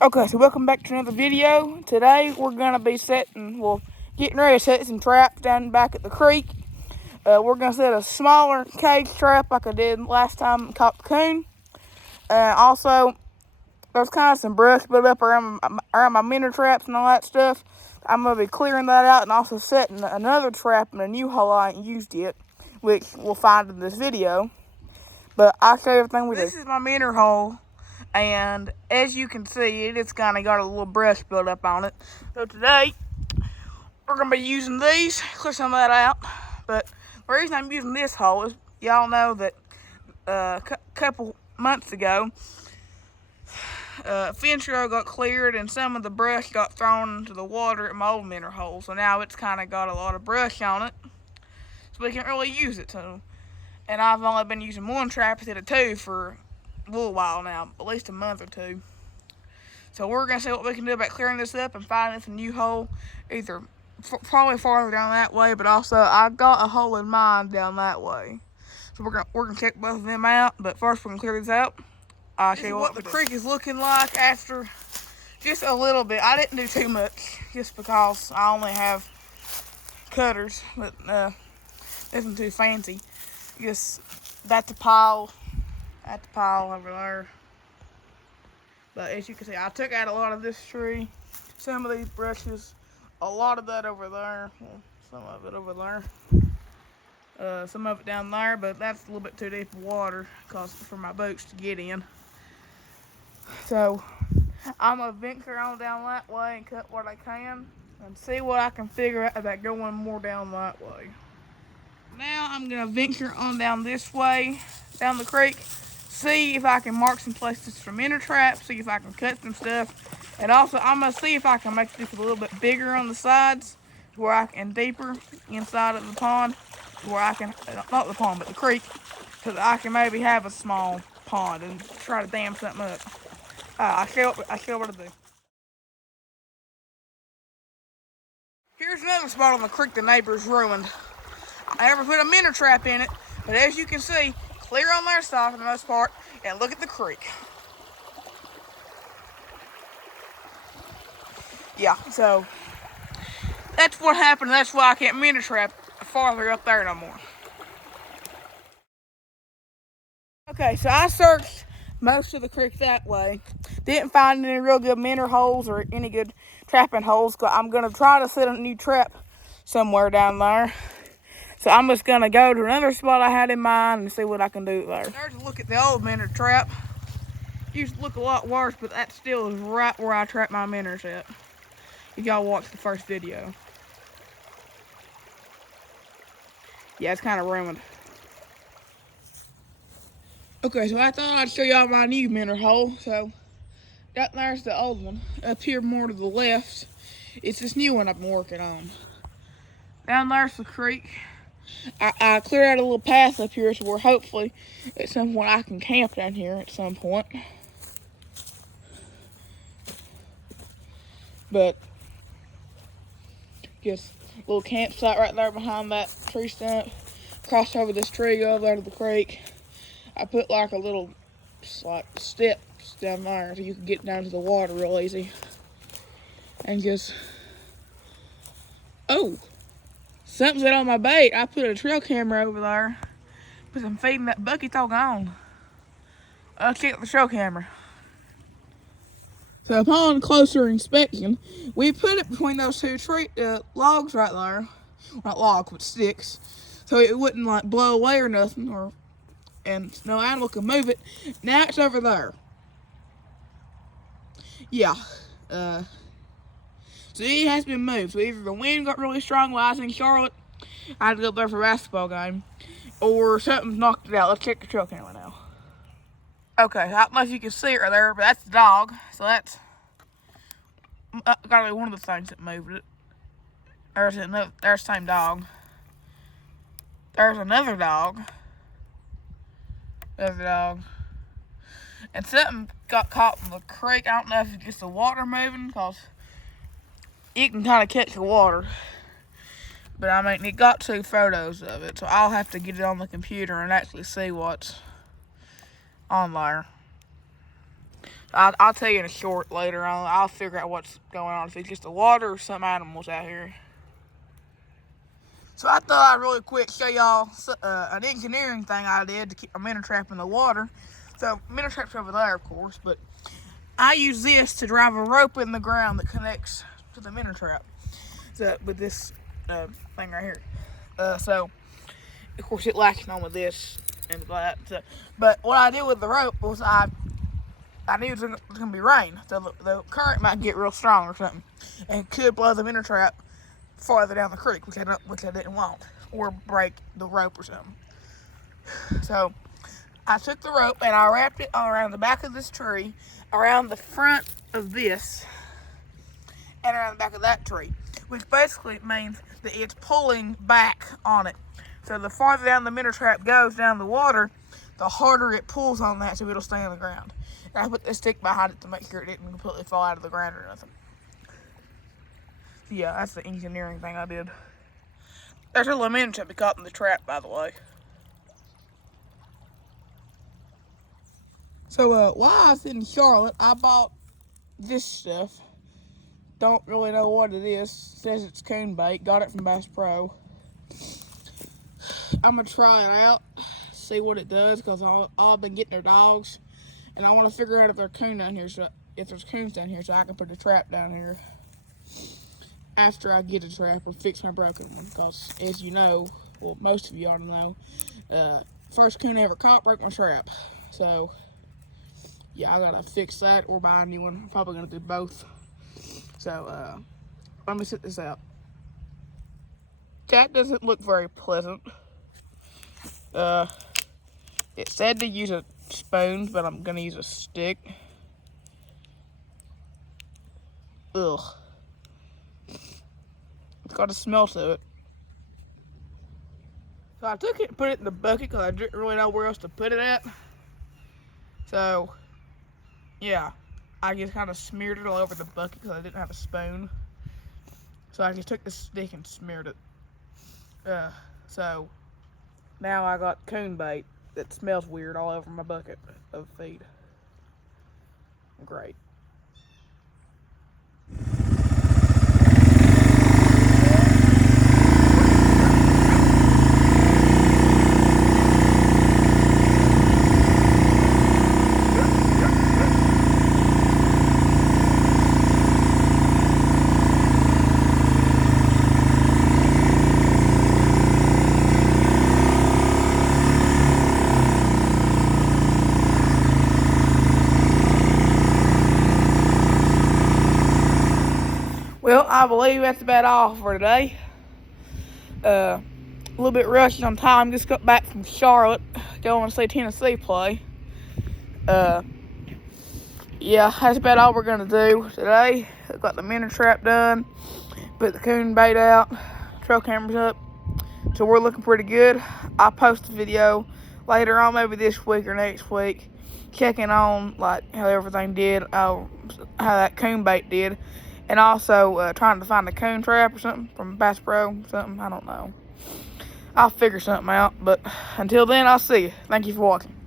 Okay, so welcome back to another video. Today we're gonna be getting ready to set some traps down back at the creek. We're gonna set a smaller cage trap like I did last time I caught the coon. Also, there's kind of some brush built up around my minnow traps and all that stuff. I'm gonna be clearing that out and also setting another trap in a new hole I ain't used yet, which we'll find in this video. But I'll show you everything we do. This is my minnow hole. And as you can see, it's kind of got a little brush built up on it. So today, we're going to be using these, clear some of that out. But the reason I'm using this hole is, y'all know that a couple months ago, fence row got cleared and some of the brush got thrown into the water at my old minnow hole. So now it's kind of got a lot of brush on it. So we can't really use it. And I've only been using one trap instead of two for a little while now, at least a month or two. So we're going to see what we can do about clearing this up and finding us a new hole, either probably farther down that way, but also I got a hole in mind down that way. So we're gonna check both of them out, but first we're going to clear this out. I'll show you what the creek is looking like after just a little bit. I didn't do too much just because I only have cutters, but nothing too fancy. Just that's a pile. At the pile over there. But as you can see, I took out a lot of this tree, some of these brushes, a lot of that over there, well, some of it over there, some of it down there, but that's a little bit too deep of water for my boats to get in. So I'm going to venture on down that way and cut what I can and see what I can figure out about going more down that way. Now I'm going to venture on down this way, down the creek, see if I can mark some places for minnow traps, see if I can cut some stuff. And also, I'm going to see if I can make this a little bit bigger on the sides, to where I can, deeper inside of the pond, to where I can, not the pond, but the creek, so that I can maybe have a small pond and try to dam something up. I'll show you what to do. Here's another spot on the creek the neighbors ruined. I never put a minnow trap in it, but as you can see, clear on their side for the most part, and look at the creek. Yeah, so that's what happened. That's why I can't minnow trap farther up there no more. Okay, so I searched most of the creek that way. Didn't find any real good minnow holes or any good trapping holes. I'm going to try to set a new trap somewhere down there. So I'm just going to go to another spot I had in mind and see what I can do there. There's a look at the old minnow trap. Used to look a lot worse, but that still is right where I trap my minnows at. If y'all watched the first video. Yeah, it's kind of ruined. Okay, so I thought I'd show y'all my new minnow hole. So, that there's the old one. Up here more to the left, it's this new one I've been working on. Down there's the creek. I cleared out a little path up here, so where hopefully at some point I can camp down here at some point. But just a little campsite right there behind that tree stump. Cross over this tree, go over there to the creek. I put like a little steps down there so you can get down to the water real easy. And just, oh, something's on my bait. I put a trail camera over there. Put some feed in that bucket, all gone. Let's check the trail camera. So upon closer inspection, we put it between those two logs right there. Not logs, but sticks. So it wouldn't like blow away or nothing, and no animal could move it. Now it's over there. Yeah. So it has been moved. So either the wind got really strong while I was in Charlotte, I had to go up there for a basketball game, or something's knocked it out. Let's check the trail camera now. Okay, I don't know if you can see it right there, but that's the dog. So that's gotta be one of the things that moved it. There's the same dog. There's another dog. There's a dog. And something got caught in the creek. I don't know if it's just the water moving, because you can kind of catch the water. But I mean, it got 2 photos of it, so I'll have to get it on the computer and actually see what's on there. I'll tell you in a short later on. I'll figure out what's going on, if it's just the water or some animals out here. So I thought I'd really quick show y'all an engineering thing I did to keep my minnow trap in the water. So minnow trap's over there, of course, but I use this to drive a rope in the ground that connects to the minnow trap. So with this thing right here. So of course it latches on with this and that. So, but what I did with the rope was I knew it was gonna be rain, so the current might get real strong or something, and could blow the minnow trap farther down the creek, which I didn't want, or break the rope or something. So I took the rope and I wrapped it around the back of this tree, around the front of this, and around the back of that tree, which basically means that it's pulling back on it. So the farther down the minnow trap goes down the water, the harder it pulls on that, so it'll stay on the ground. And I put this stick behind it to make sure it didn't completely fall out of the ground or nothing. Yeah, that's the engineering thing I did. There's a little minnow trap caught in the trap, by the way. So while I was in Charlotte, I bought this stuff. Don't really know what it is. It says it's coon bait. Got it from Bass Pro. I'm gonna try it out, see what it does, because I've been getting their dogs, and I want to figure out if there's coon down here, so if there's coons down here, so I can put a trap down here after I get a trap or fix my broken one. Because as you know, well, most of you ought to know, first coon I ever caught broke my trap. So yeah, I gotta fix that or buy a new one. I'm probably gonna do both. So let me set this out. That doesn't look very pleasant. It said to use a spoon, but I'm gonna use a stick. Ugh. It's got a smell to it. So I took it and put it in the bucket because I didn't really know where else to put it at. So, yeah. I just kind of smeared it all over the bucket because I didn't have a spoon. So I just took the stick and smeared it. So now I got coon bait that smells weird all over my bucket of feed. Great. Well, I believe that's about all for today. A little bit rushed on time. Just got back from Charlotte, going to see Tennessee play. Yeah, that's about all we're gonna do today. Got the minnow trap done, put the coon bait out, trail cameras up, so we're looking pretty good. I'll post a video later on, maybe this week or next week, checking on like how everything did, how that coon bait did. And also trying to find a coon trap or something from Bass Pro, something, I don't know. I'll figure something out, but until then, I'll see you. Thank you for watching.